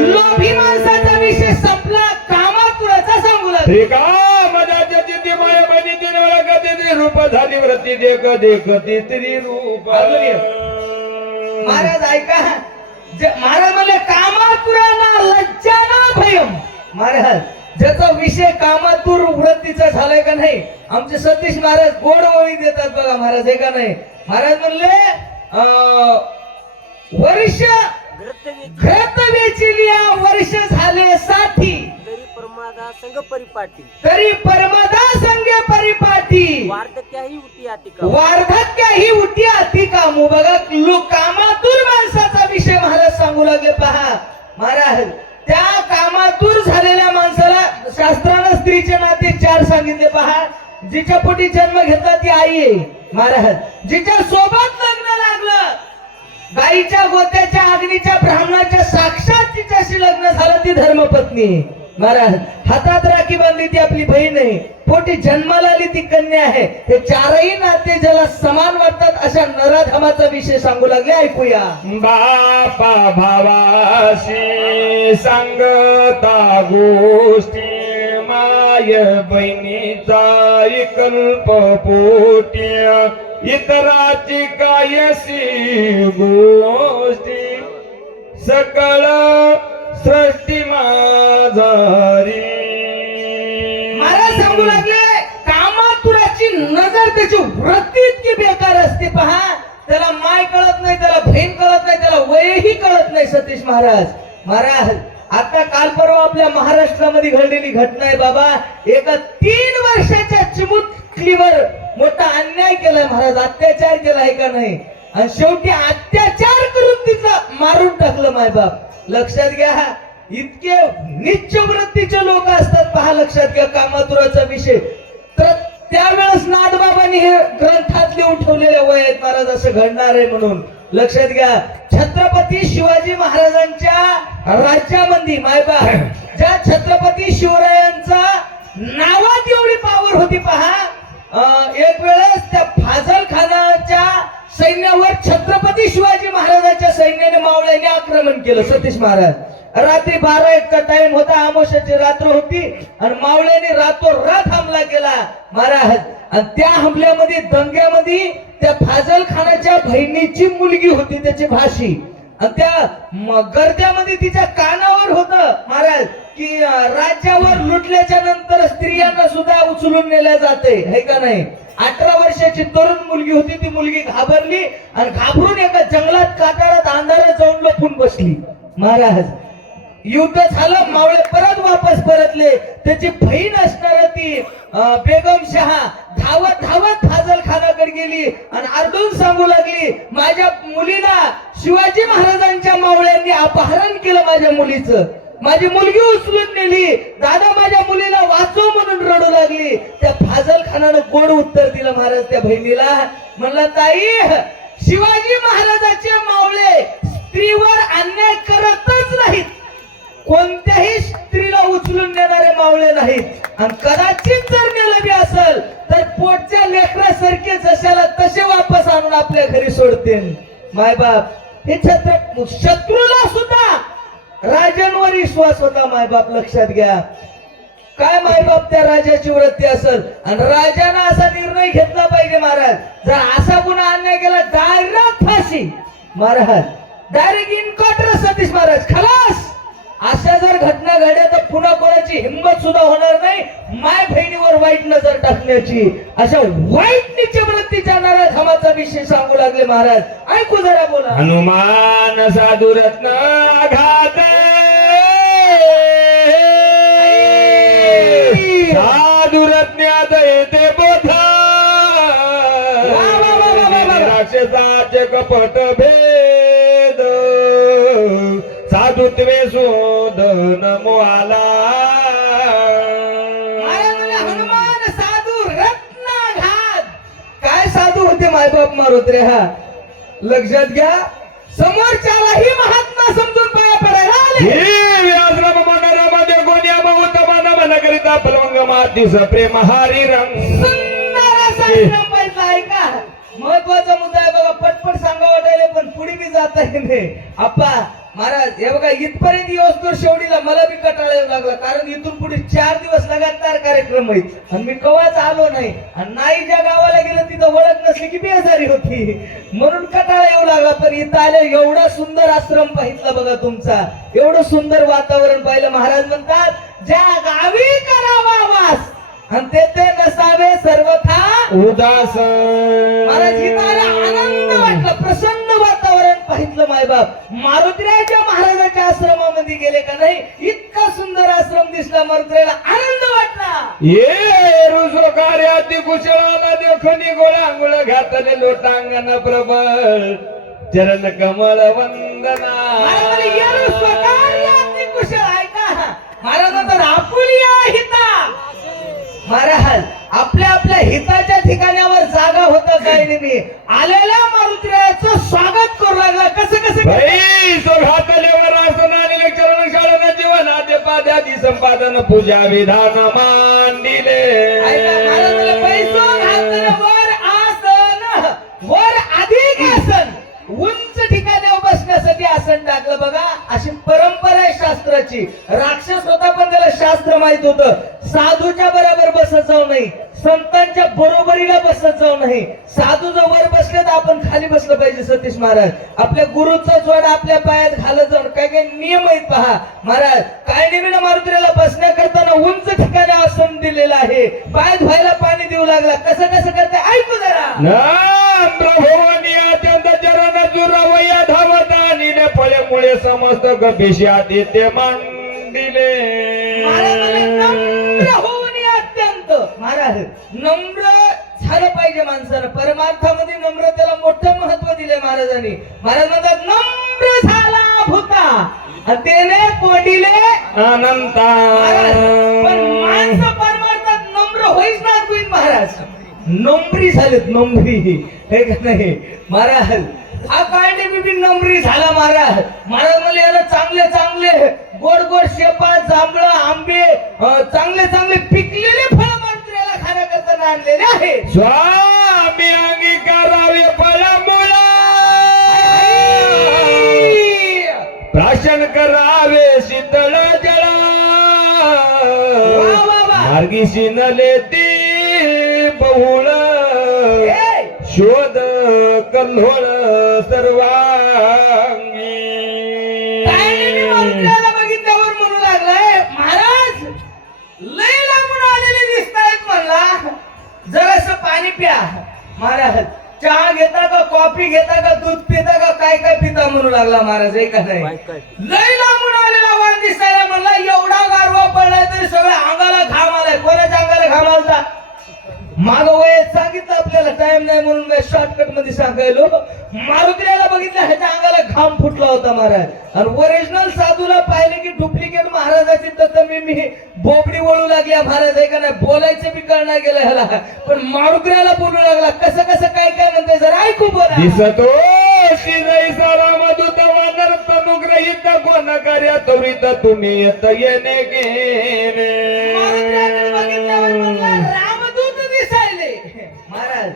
लोभी माणसाचा विषय संपला, कामातुराचा सांगू लागले. ठीक आहे, मजाच्या जिती माया बनी तीन ओळख तिथे रूप झाली वृत्ती देख तिसरी रूप. महाराज ऐका, महाराज म्हणले कामातुराना लज्जा ना भयम. महाराज ज्याचा विषय कामातुर वृत्तीचा झालाय का नाही, आमचे सतीश महाराज गोड ओळी देतात बघा महाराज. हे का नाही, महाराज म्हणले वर्ष घृत वेचिलिया वर्ष झाले 60 तरी परमादा संग परिपाटी. तरी परमादा संग परिपाटी. वार्धक्याही उठी अतिका. वार्धक्याही उठी अतिका. बघा कामातूर माणसाचा विषय महाराज सांगू लागले. पहा महाराज, त्या कामातूर झालेल्या माणसाला शास्त्रानं स्त्रीचे नाते 4 सांगितले. पहा, जिच्या पोटी जन्म घेतला ती आई आहे महाराज. जिच्या सोबत लग्न लागलं, गाईच्या गोत्याच्या अग्नीच्या ब्राह्मणाच्या साक्षात तिच्याशी लग्न झालं ती धर्मपत्नी महाराज. हातात राखी बांधली ती आपली बहीण आहे. पोटी जन्माला आली ती कन्या आहे. हे 4ही नाते ज्याला समान वाटतात अशा नराधमाचा विषय सांगू लागले. ऐकूया. बापा भावाशी सांगता गोष्टी माय बहिणीचा विकल्प पोट्या इतराची कायसी गोष्टी सकळ सृष्टी माझारी. महाराज सांगू लागले, कामातुराची नजर त्याची वृत्ती इतकी बेकार असते. पहा, त्याला माय कळत नाही, त्याला बहीण कळत नाही, त्याला वयही कळत नाही. सतीश महाराज आता काल परवा आपल्या महाराष्ट्रामध्ये घडलेली घटना आहे बाबा. एका 3 वर्षाच्या चिमुकलीवर मोठा अन्याय केलाय महाराज, अत्याचार केलाय का नाही, आणि शेवटी अत्याचार करून तिचा मारून टाकलं मायबाप. लक्षात घ्या, इतके नीच वृत्तीचे लोक असतात. पहा, लक्षात घ्या कामातुराचा विषय. तर त्यावेळेस नाथबाबांनी हे ग्रंथात लिहून ठेवलेले वय आहेत महाराज, असं घडणार आहे म्हणून. लक्षात घ्या, छत्रपती शिवाजी महाराजांच्या राज्यामध्ये मायबाप, ज्या छत्रपती शिवरायांचा नावात एवढी पावर होती. पहा, एक वेळेस त्या फाजल खानाच्या सैन्यावर छत्रपती शिवाजी महाराजांच्या सैन्याने मावळ्याने आक्रमण केलं. सतीश महाराज रात्री 12-1चा टाइम होता, आमोशाची रात्र होती आणि मावळ्याने रातोरात हमला केला महाराज. आणि त्या हमल्यामध्ये दंग्यामध्ये त्या फाजल खानाच्या बहिणीची मुलगी होती, त्याची भाशी. आणि त्या गर्द्यामध्ये तिच्या कानावर होत महाराज की राज्यावर लुटल्याच्या नंतर स्त्रियांना सुद्धा उचलून नेल्या जाते, है का नाही. 18 वर्षाची तरुण मुलगी होती. ती मुलगी घाबरली आणि घाबरून एका जंगलात काटाळात अंधारात जाऊन लपून बसली महाराज. युद्ध झालं, मावळे परत वापस परतले. त्याची बहीण असणार ती बेगम शहा धावत धावत फाजल खानाकडे गेली आणि आरडून सांगू लागली, माझ्या मुलीला शिवाजी महाराजांच्या मावळ्यांनी अपहरण केलं, माझ्या मुलीचं. माझी मुलगी उचलून नेली, दादा माझ्या मुलीला वाचव म्हणून रडू लागली. त्या फाजल खानानं गोड उत्तर दिलं महाराज त्या बहिणीला. म्हणला, ताई, शिवाजी महाराजाचे मावळे स्त्रीवर अन्याय करतच नाहीत, कोणत्याही स्त्रीला उचलून नेणारे मावळे नाहीत. आणि कदाचित जर नेलं बी असेल तर पोटच्या लेकरासारखे जशाला तसे वापस आणून आपल्या घरी सोडते. मायबाप हे शत्रूला सुद्धा राजांवर विश्वास होता मायबाप, लक्षात घ्या. काय मायबाप त्या राजाची वृत्ती असेल. आणि राजानं असा निर्णय घेतला पाहिजे महाराज, जर असा गुन्हा अन्याय केला डायरेक्ट फाशी महाराज, डायरेक्ट इन्काउंटर. सतीश महाराज खलास. अशा जर घटना घडल्या तर पुन्हा कोणाची हिंमत सुद्धा होणार नाही माय बहिणीवर वाईट नजर टाकण्याची. अशा वाईट नीच वृत्तीच्या नराधमाचा विषय सांगू लागले महाराज. ऐकू जरा, बोला. हनुमान साधू रत्न घात साधू रत्न्यात येते बोध, राक्षसाचे कपट भेद, साधुत्वे शोधन मोहाला. हनुमान साधू रत्नाघात. काय साधू होते मायबाप मारुत रे. हा लक्षात घ्या, समोरच्यालाही महात्मा समजून पाया पडायला आले. व्यासराम मनोरमा गोन्या बहुतमान मन करिता फलवंग मातीस प्रेम हारी रंग. सुंदर असा श्रम पाहिजे ऐका. महत्वाचा मुद्दा आहे बाबा, पटपट सांगा वाटायला पण पुढे बी जाता येणे. आप्पा महाराज हे बघा, इथपर्यंत येऊस शेवटीला मला बी कटाळा येऊ लागला, कारण इथून पुढे 4 दिवस लगातार कार्यक्रम आहेत आणि मी कवाच आलो नाही. आणि नाही ज्या गावाला गेलं तिथं ओळख नसली की बेजारी होती, म्हणून कटाळा येऊ लागला. पण इथं आले, एवढा सुंदर आश्रम पाहितला बघा तुमचा, एवढं सुंदर वातावरण पाहिलं. महाराज म्हणतात, ज्या गावी करावा वास आणि तेथे नसावे सर्वथा उदास. महाराज इथं आनंद वाटला, प्रसन्न वातावरण पाहितलं. मायबाप मारुतीराजा महाराजाच्या आश्रमामध्ये गेले का नाही, इतका सुंदर आश्रम दिसला, मारुतीराला आनंद वाटला. ये रुसो कार्याती कुशळाला देखोनी गोळांगुळ घातले लोटांगण प्रबळ चरण कमळ वंदना. कुशळ ऐका महाराजांचा आपुलिया हिता. महाराज आपल्या आपल्या हिताच्या ठिकाणावर जागा होता काय नेहमी आलेल्या मारुतीरायाचं स्वागत करू लागला. कसं भाई घातल्यावर आसनाने चरण शाळेनं जीवन आदे पाद्यादी संपादन पूजा विधान मांडिले. महाराजांना पैसो घातल्यावर आसन, वर अधिक आसन, उंच ठिकाणी बसण्यासाठी आसन टाकलं. बघा अशी परंपरा आहे शास्त्राची. राक्षस होता पण त्याला शास्त्र माहित होतं. साधूच्या बरोबर बसत जाऊ नाही, संतांच्या बरोबरीला बसत जाऊ नाही. साधू जर वर बसले तर आपण खाली बसलं पाहिजे. सतीश महाराज आपल्या गुरुचा जोड आपल्या पायात घालत जाऊन काय काय नियम आहेत पहा. महाराज काय निमित्त मारुतीला बसण्याकरता उंच ठिकाणी आसन दिलेलं आहे. पाय धुवायला पाणी देऊ लागला. कसं करते ऐकू जरा. प्रभुवानी अत्यंत चरण जुरावया धावता निले फळेमुळे समस्त गपेशात येते मांडिले. अत्यंत महाराज नम्र झालं पाहिजे माणसानं. परमार्थामध्ये नम्रतेला मोठं महत्व दिले महाराजांनी. महाराज म्हणतात नम्र झाला भूता तेने कोडिले अनंता. पण माणसं परमार्थात नम्र होईच ना होईल. महाराज नम्री झालेत, नम्री हे का नाही महाराज. हा काळने मी नम्री झाला महाराज. महाराज मला याला चांगले गोड शेपा जांभळं आंबे चांगले पिकलेले फळ मारुतीला खाण्याकरता आणलेले आहे. स्वामी अंगीकारावे फळमुळा प्राशन करावे मार्गीशी नले ती बहुळ शोध कल्होळ सर्वांगी. काय नाही, मी मारुतीला बघितल्यावर म्हणू लागलाय, महाराज लय लांबून आलेले दिसतायत म्हणला, जरासं पाणी प्या. महाराज चहा घेता का, कॉफी घेता का, दूध पिता का, काय काय पिता म्हणू लागला महाराज. ऐका नाही, लय लांबून आलेला वाण दिसायला म्हणला, एवढा गारवा पडलाय तरी सगळ्या अंगाला घाम आलाय. कोणाच्या अंगाला घाम आलता? माग वयात सांगितलं आपल्याला, टाइम नाही म्हणून काय शॉर्टकट मध्ये सांगायलो. मारुतीला बघितलं, ह्याच्या अंगाला घाम फुटला होता महाराज. आणि ओरिजिनल साधूला पाहिले की डुप्लिकेट महाराजाची मी बोबडी वळू लागली महाराज. आहे का नाही, बोलायचं बी कळणार गेलं ह्याला, पण मारुतीला बोलू लागला. कसं कसं काय काय म्हणते जरा ऐकू बोला. दिसतो श्रीजय रामदूत वानर तनुग्रहित कोण कार्या त्वरित तुम्ही येत येणे गेले. रामदूत दिसायले. महाराज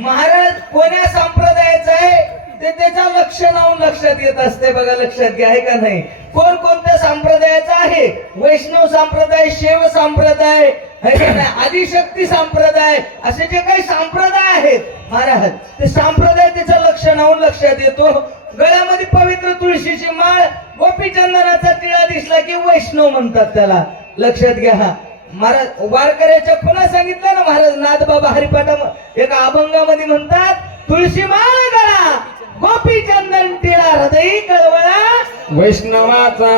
महाराज कोण्या संप्रदायाचा आहे ते त्याच्या लक्षणावरून लक्षात येत असते बघा, लक्षात घ्या. आहे का नाही, कोण कोणत्या संप्रदायाचा आहे? वैष्णव संप्रदाय, शैव संप्रदाय, आहे का नाही, आदिशक्ती संप्रदाय, असे जे काही संप्रदाय आहेत महाराज, ते संप्रदाय त्याच्या लक्षणावरून लक्षात येतो. गळ्यामध्ये पवित्र तुळशीची माळ, गोपीचंदनाचा टिळा दिसला की वैष्णव म्हणतात त्याला. लक्षात घ्या महाराज. वारकऱ्याच्या खुणा सांगितलं ना महाराज, नाथबाबा हरिपाठा एका अभंगामध्ये म्हणतात, तुळशी माळ गळा, गोपीचंदन टिळा, हृदयी कळवळा वैष्णवाचा.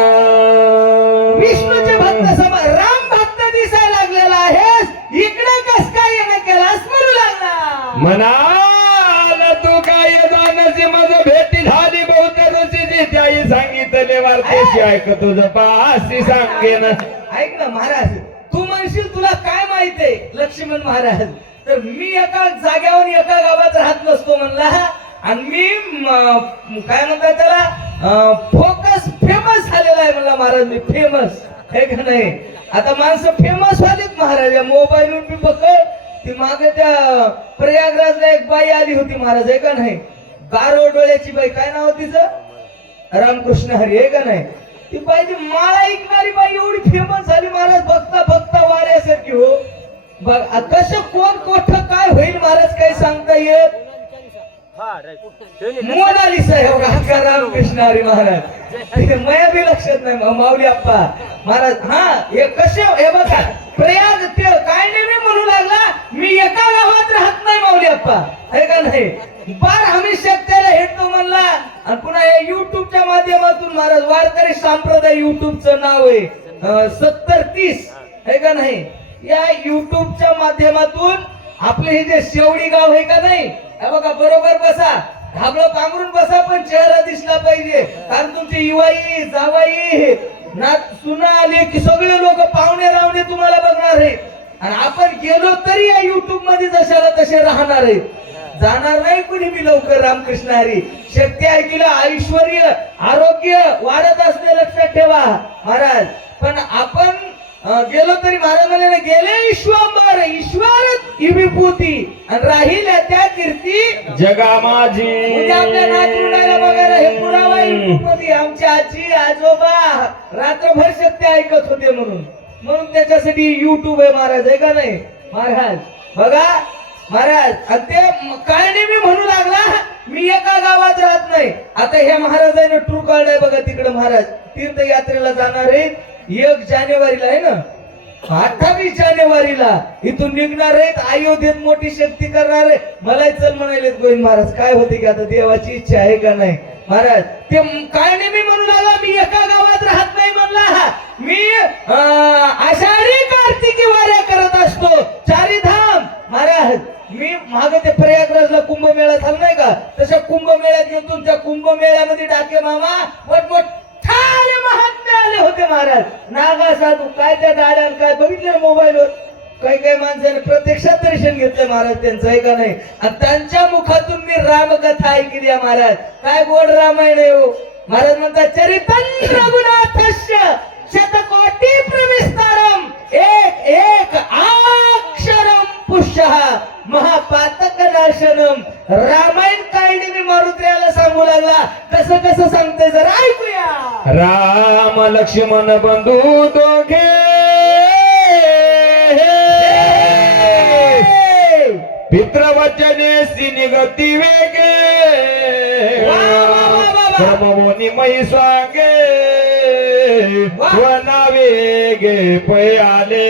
विष्णूचे भक्त राम भक्त दिसायला लागलेला आहेस, इकडे कस काय येणं केलास म्हणू लागला. म्हणाला तू काय जाणसी माझं भेटी झाली बहुत ऋषीची, त्याही सांगितले वार्तेशी ऐक तुझं पाशी सांगेन. ऐक ना महाराज, तू म्हणशील तुला काय माहितीये लक्ष्मण महाराज, तर मी एका जाग्यावर एका गावात राहत नसतो म्हणला, आणि मी काय म्हणतात त्याला फोकस फेमस झालेला आहे म्हणला महाराज. मी फेमस आहे का नाही. आता माणसं फेमस झालीत महाराज. या मोबाईलवर मी बघत, ती मागे त्या प्रयागराजला एक बाई आली होती महाराज. आहे का नाही, गारो डोळ्याची बाई, काय नाव तिचं, रामकृष्ण हरी. आहे का नाही, ती बाई ती माळा ऐकणारी बाई एवढी फेमस झाली महाराज, बघता बघता वाऱ्यासारखी. हो बघ कसं कोण कोठ काय होईल महाराज काही सांगता येत. मोनालिसा एवढा रामकृष्ण हरी महाराज. मया बी लक्षात नाही माऊली अप्पा महाराज. हा हे कसे, हे बघा प्रयाग ते काय नाही मी म्हणू लागला, मी एका गावात राहत नाही माऊली अप्पा. आहे का नाही, बार हमेशा त्याला हेटतो म्हणला. आणि पुन्हा या युट्यूबच्या माध्यमातून महाराज, वारकरी संप्रदाय युट्यूबचं नाव आहे 7030. आहे का नाही, या युट्यूबच्या माध्यमातून आपले हे जे शेवडी गाव आहे का नाही, हे बघा बरोबर बसा, ढाबळं पांघरून बसा, पण चेहरा दिसला पाहिजे. कारण तुमची युवाई जावाई ना सुना आले की सगळे लोक पाहुणे रावणे तुम्हाला बघणार आहेत. आणि आपण गेलो तरी या युट्यूब मध्ये जशाला तसे राहणार आहेत, जाणार नाही कुणी बी लवकर. रामकृष्ण हरी. शक्ती ऐकिला, ऐश्वर आरोग्य वाढत असणे लक्षात ठेवा महाराज. पण आपण गेलो तरी महाराज म्हणाले, गेले ईश्वंबर ईश्वर विभूती, आणि राहील त्या कीर्ती जगा माझी. उद्या आपल्या नातरुणाला बघायला हे पुरावा युट्यूब मध्ये. आमची आजी आजोबा रात्रभर शक्ती ऐकत होते म्हणून त्याच्यासाठी युट्यूब आहे महाराज. आहे का नाही महाराज. बघा महाराज, आणि ते काय नाही मी म्हणू लागला, मी एका गावात राहत नाही. आता ह्या महाराजांनी ट्रू कार्ड आहे बघा तिकडे महाराज, तीर्थयात्रेला जाणार आहेत. 1 जानेवारीला आहे ना, 28 जानेवारीला इथून निघणार आहेत, अयोध्येत मोठी शक्ती करणार आहे. मला चल म्हणाले गोविंद महाराज. काय होते की आता देवाची इच्छा आहे का नाही महाराज. ते काय नाही मी म्हणू लागला, मी एका गावात राहत नाही म्हणला. मी आषाढी कार्तिकी वाऱ्या करत असतो, 4 धाम महाराज. मी मागे ते प्रयागराजला कुंभमेळा झाला नाही का, तशा कुंभमेळ्यात गेलो. तुमच्या कुंभमेळ्यामध्ये डाके मामा मोठमोठाले महात्मे आले होते महाराज. नागा साधू काय त्या दाड्यान काय बघितलं मोबाईलवर, काही काही माणसाने प्रत्यक्षात दर्शन घेतलं महाराज त्यांचं. आहे का नाही. आणि त्यांच्या मुखातून मी रामकथा ऐकली महाराज. काय गोड रामायण आहे हो महाराज. म्हणतात चरितं रघुनाथस्य शतकोटी प्रविस्तारम एक एक अक्षरम पुष्यः महापातक नाशनम. रामायण काय मी मारुतीला सांगू लागला. कसं कसं सांगते जरा ऐकूया. राम लक्ष्मण बंधू दोघे पितृवचने निगती वेगे वा, वा, वा, वा, वा. क्रमवोनी मै स्वागे वा. वना वेगे पै आले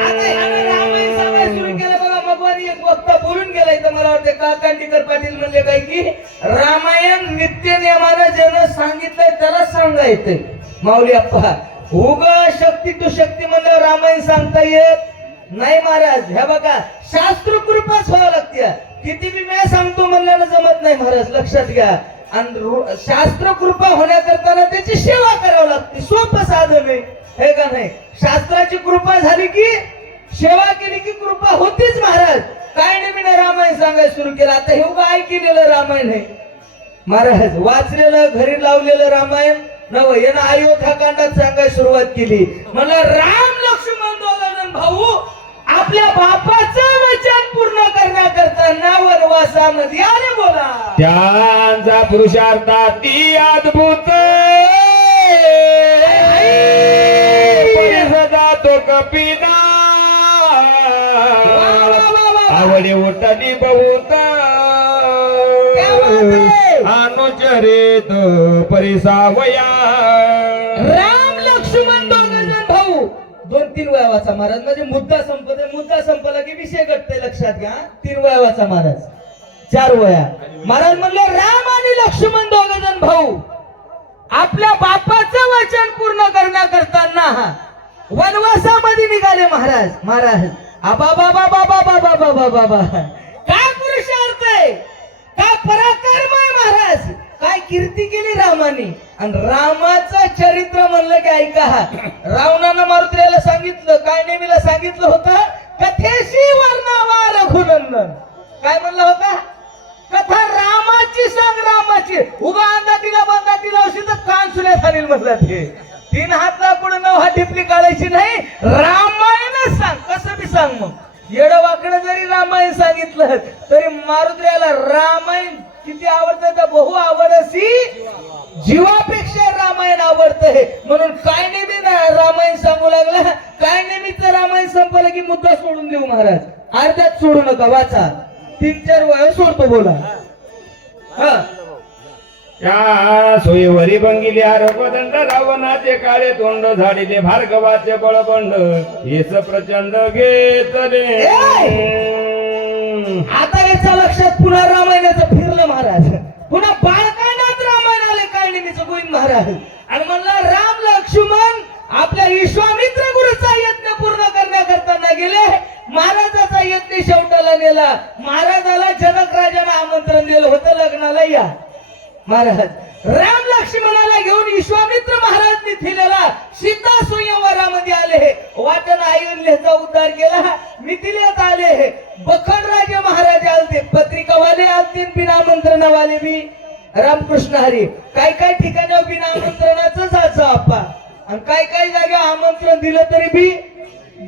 आता ह्यानं रामायण सांगायला सुरू केलं बघा. मगवानी एक वक्ता बोलून गेलाय तर मला वाटतं काकांडीकर पाटील म्हणले काय की रामायण नित्य नियमानं ज्यानं सांगितलंय त्याला सांगायचंय. माऊली अप्पा उग शक्ती तू शक्ती म्हणल्यावर रामायण सांगता येत नाही महाराज. ह्या बघा शास्त्र कृपाच व्हावं लागते. किती बी मी सांगतो म्हणल्यानं जमत नाही महाराज, लक्षात घ्या. आणि शास्त्र कृपा होण्याकरता त्याची सेवा करावी लागते. सोपं साधन आहे हे का नाही. शास्त्राची कृपा झाली की सेवा केली की कृपा होतीच महाराज. काय नाही मी रामायण सांगायला सुरू केलं. आता हे उगा ऐकलेलं रामायण आहे महाराज, वाचलेलं घरी लावलेलं रामायण नव यानं अयोध्या कांडात सांगायला सुरुवात केली. मला राम लक्ष्मण दोघं भाऊ आपल्या बापाचं वचन पूर्ण करण्याकरता वनवासामध्ये आले. बोला त्यांचा पुरुषार्थाती अद्भुत परिसदा तो कपिना आवडे उठली बहुत अनुचरित परिसावया. राम लक्ष्मण दोघं भाऊ 2-3 वेळा वाचा महाराज. म्हणजे मुद्दा संपला की विषय घटते. लक्षात घ्या 3 वेळा वाचा महाराज, 4 वेळा. महाराज म्हणलं राम आणि लक्ष्मण दोघं भाऊ आपल्या बापाचं वचन पूर्ण करण्याकरता वनवासामध्ये निघाले महाराज. महाराज आबा बाबा बाबा बाबा बाबा बाबा काय पुरुषार्थ आहे, काय पराक्रम आहे महाराज, काय कीर्ती केली रामाने. आणि रामाचं चरित्र म्हणलं की ऐका, रावणानं मारुतीला सांगितलं काय नेहमीला सांगितलं होतं कथेशी वर्णावा रघुनंदन. काय म्हणलं होतं, कथा रामाची सांग रामाची. उभा अंदाटीला बंदाटीला अशी तर कान सुण्यात आणील म्हटलं. ते 3 हातला पुढे 9 हात टिपली काढायची नाही, रामायणच सांग. कसं बी सांग. मग येडं वाकडं जरी रामायण सांगितलं तरी मारुतीला रामायण किती आवडतं तर बहु आवडसी जीवापेक्षा रामायण आवडतं. म्हणून काय नेहमी रामायण सांगू लागला. काय नेहमीच रामायण संपलं की मुद्दा सोडून देऊ महाराज. अर्ध्यात सोडू नका, वाचा. 3-4 वेळा सोडतो. बोला हा. त्या सोयीवरी बंगिली आरोपदंड रावणाचे काळे तोंड झाडिले भार्गवाचे बळबंड हेच प्रचंड घेतले. आता याच्या लक्षात पुन्हा रामायणाचं फिरलं महाराज. पुन्हा बाळकांडात रामायण आले काय नेहमीच गोविंद महाराज. आणि म्हणला राम लक्ष्मण आपल्या विश्वामित्र गुरुचा यज्ञ पूर्ण करण्याकरता गेले. महाराजाचा यज्ञ शेवटाला नेला. महाराजाला जनक राजाला आमंत्रण दिलं होतं लग्नाला या. महाराज राम लक्ष्मणाला घेऊन विश्वामित्र महाराजांनी थिलेला सीता स्वयंवरामध्ये आले. वाटण आयुर्लेचा उद्धार केला. मिथिलेत आले. बखड राजे महाराज आलते, पत्रिकावाले आलते, बिना आमंत्रणावाले बी. रामकृष्ण हरी काय काय ठिकाणी बिना आमंत्रणाचं जायचं आप्पा. आणि काय काय जागा आमंत्रण दिलं तरी बी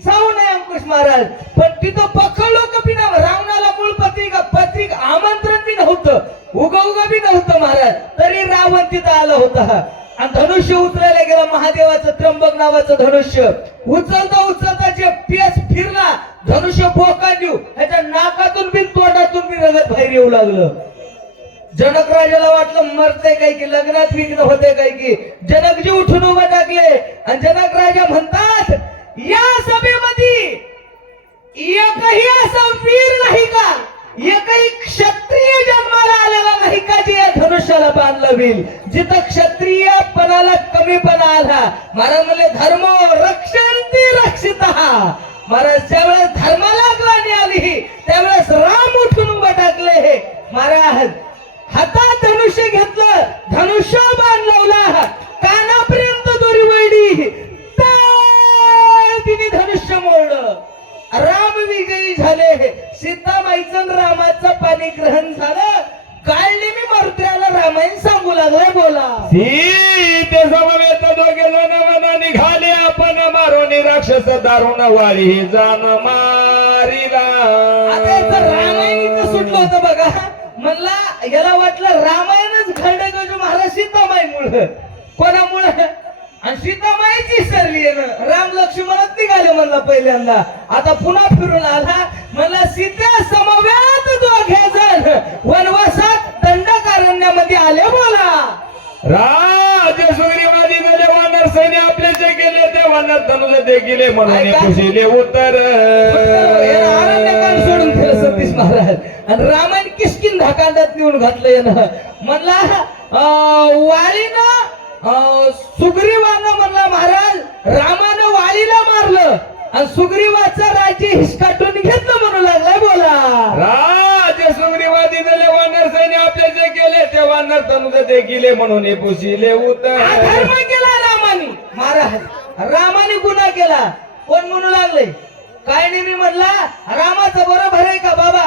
जाऊ नये अंकुश महाराज. पण तिथं बखड लोक बिना रावणाला मूळ पत्रिका आमंत्रण बी नव्हतं, उगा बी नव्हतं महाराज. तरी रावण तिथं आला होता. आणि धनुष्य उचलायला गेला. महादेवाचं त्र्यंबक नावाचं धनुष्य उचलता उचलता जे पेस फिरला, धनुष्य बोका देऊ ह्याच्या नाकातून बी तोंडातून बी रगत बाहेर येऊ लागलं. जनक राजाला वाटलं मरते काय की लग्नात विघ्न होते काय की. जनकजी उठून उभे टाकले. आणि जनक राजा म्हणतात या सभेमध्ये एकही असा वीर नाही का, एकही क्षत्रिय जन्माला आलेला नाही का जे या धनुष्याला बांधलं होईल. जिथं क्षत्रियपणाला कमीपणा आला महाराज म्हणले धर्म रक्षंती रक्षिता. महाराज ज्यावेळेस धर्माला ग्लानी आली त्यावेळेस राम उठून उभे टाकले. महाराज हातात धनुष्य घेतलं, धनुष्य बाण लावला, कानापर्यंत दोरी वळली, तिने धनुष्य मोडलं. राम विजयी झाले. सीतामाईचं रामाचं पाणी ग्रहण झालं. काळने मी मारुतीला रामायण सांगू लागलाय. बोला सीते समवेत दोघे जण वन निघाले. आपण मारोनी राक्षस दारुण वाळी जाण मारिला. आता याचं रामायण इथं सुटलं होतं बघा. म्हणला याला वाटलं रामायणच घडलं महाराज सीतामाईमुळं. कोणामुळं आणि सीतामाईची सरली राम लक्ष्मणच निघाले म्हणला पहिल्यांदा. आता पुन्हा फिरून आला म्हणला सीता समव्यात दोघे जण वनवासात दंडकारण्यामध्ये आले बोला. राज सुग्रीवादी गेले वानर सैन्य आपले जे गेले ते वानर धनुज ते गेले म्हणून कुशीले उत्तर. अरण्यकांड सोडून दिलं सतीश महाराज आणि रामायण किसकिन धाकांडात नेऊन घातलं यानं. म्हणला वाळीनं सुग्रीवानं म्हणला महाराज रामानं वाळीला मारलं आणि सुग्रीवाचं राज्य हिसकाटून घेतलं म्हणू लागलाय बोला. राज सुग्रीवादी गेले वानर सैन्य आपले जे गेले ते वानर धनुज ते गेले म्हणून कुशीले उत्तर. अधर्म केला रामाने महाराज. रामाने गुन्हा केला. कोण म्हणू लागले काय नाही. मी म्हणला रामाचं बरोबर आहे का बाबा.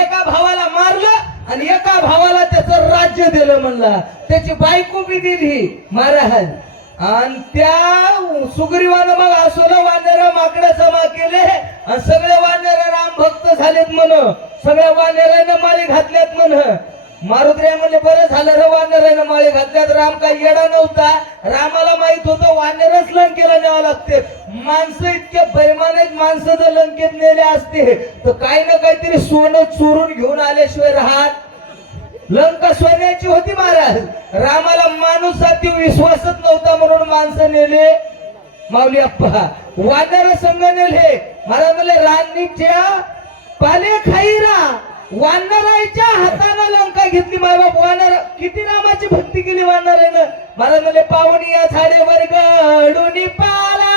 एका भावाला मारलं आणि एका भावाला त्याचं राज्य दिलं म्हणला. त्याची बायको बी दिली महाराज. आणि त्या सुग्रीवानं मग असोला वानर माकडं जमा केले आणि सगळे वानर राम भक्त झालेत म्हण. सगळ्या वानरानं माळी घातल्यात म्हण. मारुद्र्या म्हणले बरं झालं रे वानरानं माळी घातल्यात. राम काही येडा नव्हता. रामाला माहित होतं वानरच लंकेला न्यावं लागते. माणसं इतके बैमान आहेत. माणसं जर लंकेत नेले असते तर काही ना काहीतरी सोनं चोरून घेऊन आल्याशिवाय राहत. लंका सोन्याची होती महाराज. रामाला माणूस जाती विश्वासच नव्हता म्हणून माणसं नेले. माऊली अप्पा वानर संघ नेले महाराज. म्हणले राणीच्या पाले खाईरा वानराच्या हाताने लंका घेतली. मायबाप वानर किती रामाची भक्ती केली वानरानं. महाराज म्हणले पाहुणी या झाडेवर गडून पाला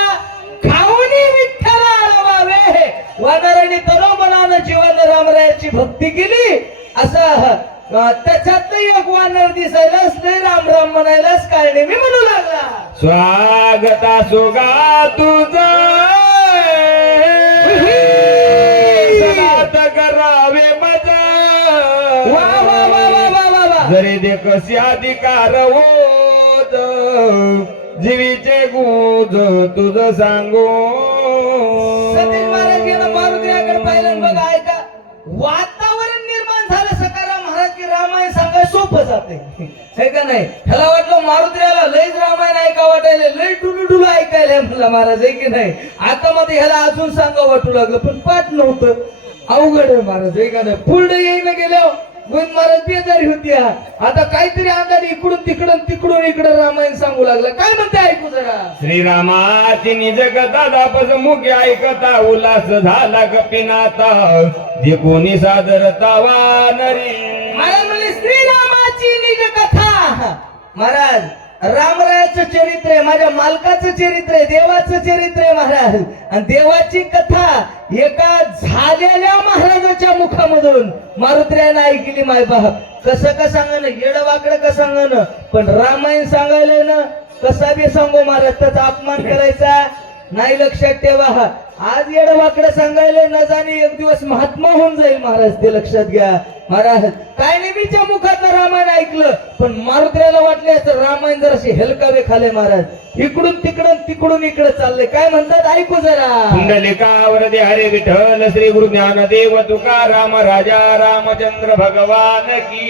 खाऊनी विठ्ठल आळवावे. वानराने तनो मनानं जीवन रामरायाची भक्ती केली. असं त्याच्यात एक वानर दिसायलाच नाही राम राम म्हणायलाच काय नाही. मी म्हणू लागला स्वागता सुगा तुझा करावे मजा. वा वा वा वा वा वा वा. जरी दे कशी अधिकार होत जीवीचे गुज तुझ सांगू. सतीश महाराज गेलं मारुतीकडे पाहिलं बघा ऐका वातावरण निर्माण झालं सकाराम महाराज की रामायण सांगाय सोपं जाते हे का नाही. ह्याला वाटलं मारुतीला लयच रामायण ऐका वाटायला लय टुलू टुलू ऐकायला म्हणला महाराज आहे की नाही. आता मध्ये ह्याला अजून सांगा वाटू लागलं पण पाठ नव्हतं. अवघड आहे महाराज आहे का नाही. पुढे येईन गेल्यावर गोविंद महाराज बेजारी होती. आता काहीतरी अंगाने इकडून तिकडून इकडं रामायण सांगू लागला. काय म्हणते ऐकू जरा. श्रीरामाची निज कथा दापस मुखे ऐकता उल्हास झाला गपिनाथा कोणी सादरता वानरी. महाराज म्हणले श्रीरामाची निज कथा. महाराज रामरायाचं चरित्र आहे. माझ्या मालकाचं चरित्र आहे. देवाचं चरित्र आहे महाराज. आणि देवाची कथा एका झालेल्या महाराजाच्या मुखामधून मारुतीने ऐकली. माय बाप कसं का सांगणं येडं वाकडं का सांगणं पण रामायण सांगायला ना कसा बी सांगू महाराज त्याचा अपमान करायचा नाही. लक्षात ठेवा आज येडं वाकडं सांगायला न जाणे एक दिवस महात्मा होऊन जाईल महाराज. ते लक्षात घ्या महाराज. काय नेहमीच्या मुखात रामायण ऐकलं पण मारुतीला वाटले तर रामायण जराशी हेलकावे खाले महाराज. तिकडून इकडे चालले. काय म्हणतात ऐकू जरा. कुंडलिकावर दे हरे विठ्ठल श्री गुरु ज्ञानदेव तुकाराम राजा रामचंद्र भगवान की.